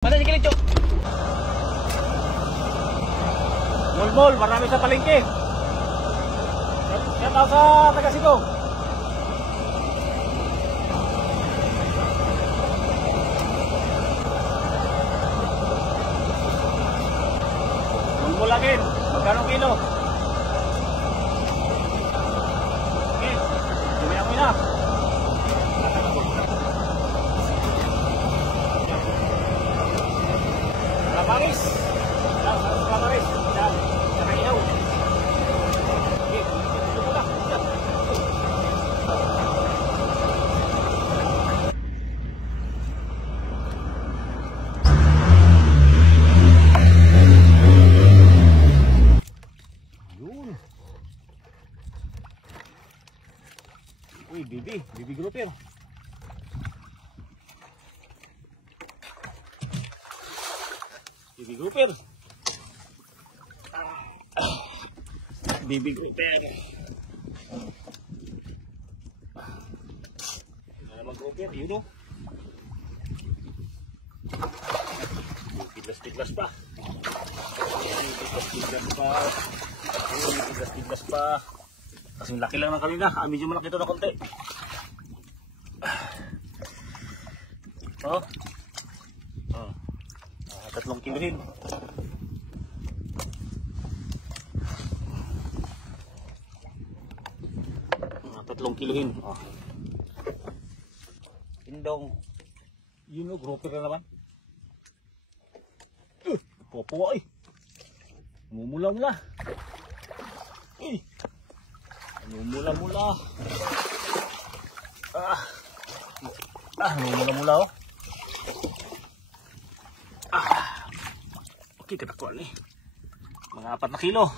Mana si Kilito? Mall, marami sa palengke. Yan ako sa Tagasigong. Mall lagi. Magkano kilo? Okay. Dumihan mo na. Paris. Paris. Yan. Nakaihaw. Okay. Ito po na. Yun. Uy, Bibi grouper. Bibi grouper. Bibi grouper. Ano naman grouper? Yun o. Piglas-piglas pa. Piglas-piglas pa. Kasing laki lang ng kanina. Medyo malaki ito na konti. Oh. 3 kilohin. 3 kilohin. Oh. Indong. Yun o, grouper na naman. Popo ay. Mumula-mula. Mumula-mula. Mumula-mula oh. Okay, katakuan eh. Mga 4 na kilo.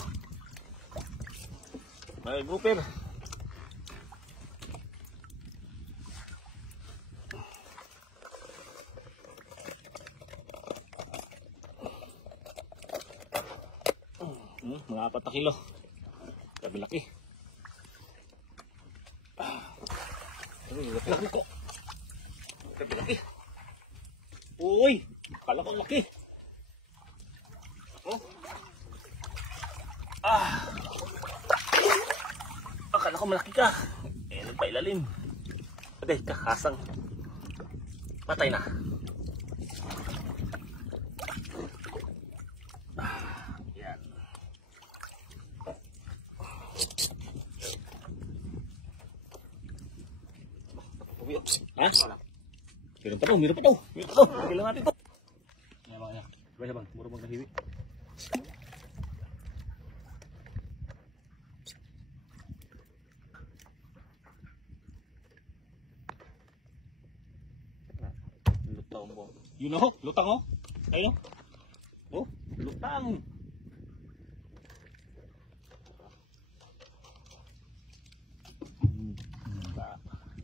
May grouper. Mga 4 na kilo. Grabe laki. Laki ko. Grabe laki. Uy, kala ko laki. Oh. Akala ko malaki ka. Nagpailalim. Patay, kakasang. Patay na. Yan. Ha? Meron pa to. Kailangan natin to. Yan. Basta bang, muro magnahiwi. Lutang mo. Yun o, lutang o. Ayun o. Oh, lutang.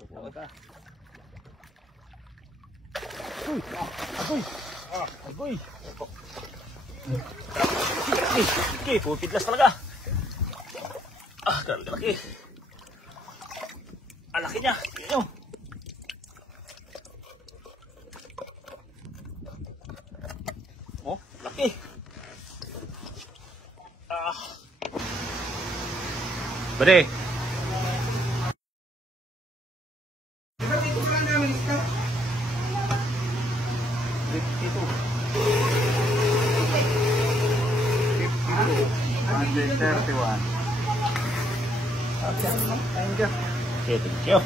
Lutang ka. Agoy. Okay, pupitlas talaga. Grabe laki. Laki niya. Tingnan nyo. Oh, laki. Bade. Ito. 131. Okay, thank you.